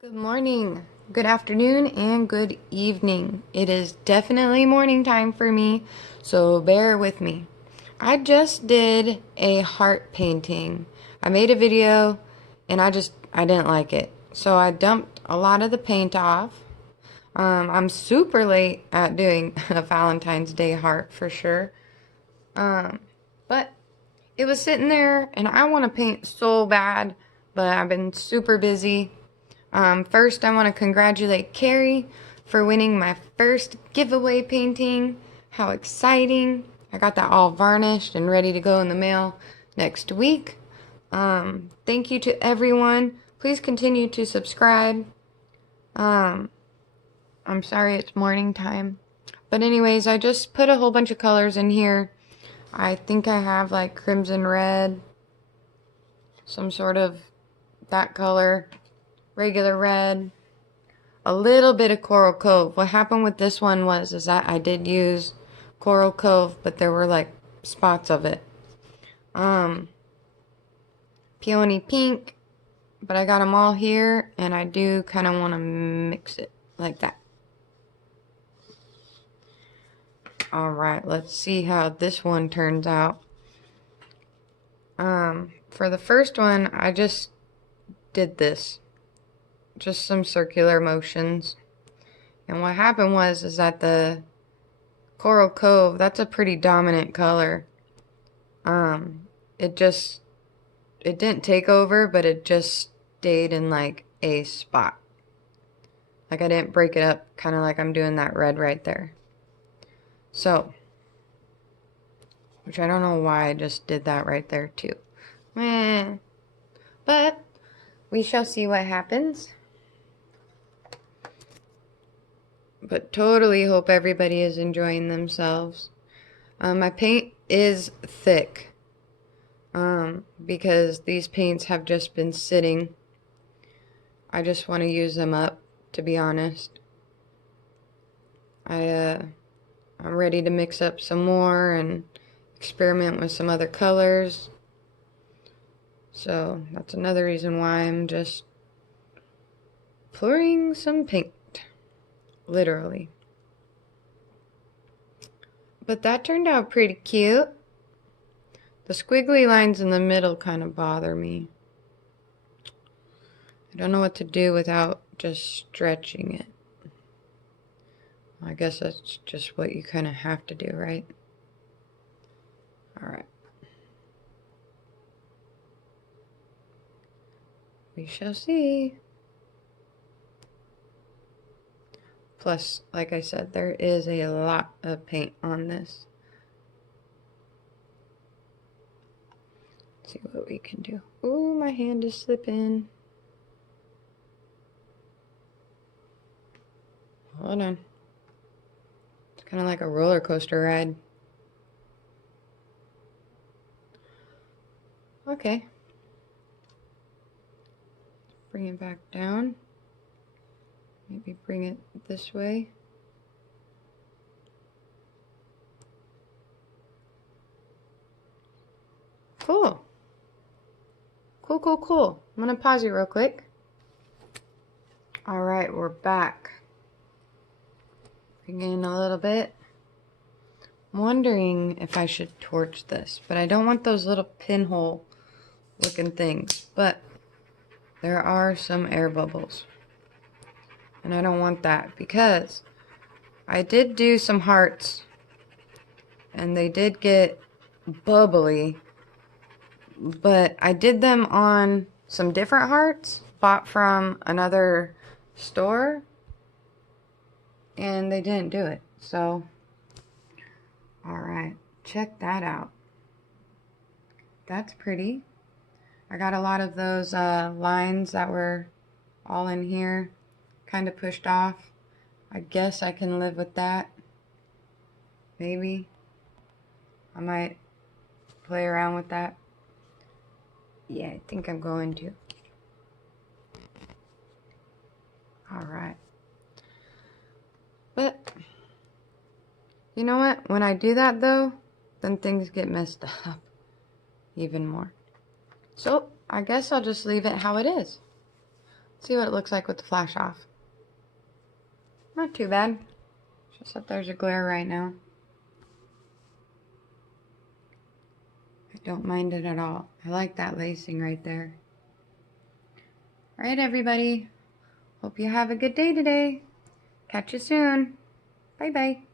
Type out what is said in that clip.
Good morning, good afternoon, and good evening. It is definitely morning time for me, so bear with me. I just did a heart painting. I made a video and I didn't like it. So I dumped a lot of the paint off. I'm super late at doing a Valentine's Day heart for sure. But it was sitting there and I want to paint so bad, but I've been super busy. First, I want to congratulate Carrie for winning my first giveaway painting. How exciting! I got that all varnished and ready to go in the mail next week. Thank you to everyone. Please continue to subscribe. Um, I'm sorry it's morning time. But anyways, I just put a whole bunch of colors in here. I think I have like crimson red, some sort of that color, regular red, a little bit of Coral Cove. What happened with this one is that I did use Coral Cove, but there were like spots of it. Peony Pink, but I got them all here, and I do kind of want to mix it like that. Alright, let's see how this one turns out. For the first one, I just did this. Just some circular motions. And what happened is that the Coral Cove, that's a pretty dominant color. It didn't take over, but it just stayed in like a spot. Like I didn't break it up, kind of like I'm doing that red right there. So, which I don't know why I just did that right there too. But we shall see what happens. But totally hope everybody is enjoying themselves. My paint is thick. Because these paints have just been sitting. I just want to use them up, to be honest. I'm ready to mix up some more and experiment with some other colors. So that's another reason why I'm just pouring some paint. Literally. But that turned out pretty cute. The squiggly lines in the middle kind of bother me. I don't know what to do without just stretching it. I guess that's just what you kind of have to do, right? Alright. We shall see. Plus, like I said, there is a lot of paint on this. Let's see what we can do. Ooh, my hand is slipping. Hold on. It's kind of like a roller coaster ride. Okay. Bring it back down. Maybe bring it this way. Cool. Cool. I'm gonna pause you real quick. Alright, we're back. Bring in a little bit. I'm wondering if I should torch this, but I don't want those little pinhole looking things. But there are some air bubbles. And I don't want that because I did do some hearts and they did get bubbly, but I did them on some different hearts bought from another store and they didn't do it. So, alright, check that out. That's pretty. I got a lot of those lines that were all in here kind of pushed off. I guess I can live with that. Maybe. I might play around with that. Yeah, I think I'm going to. Alright. But, you know what? When I do that though, then things get messed up even more. So, I guess I'll just leave it how it is. See what it looks like with the flash off. Not too bad. Just that there's a glare right now. I don't mind it at all. I like that lacing right there. All right, everybody. Hope you have a good day today. Catch you soon. Bye-bye.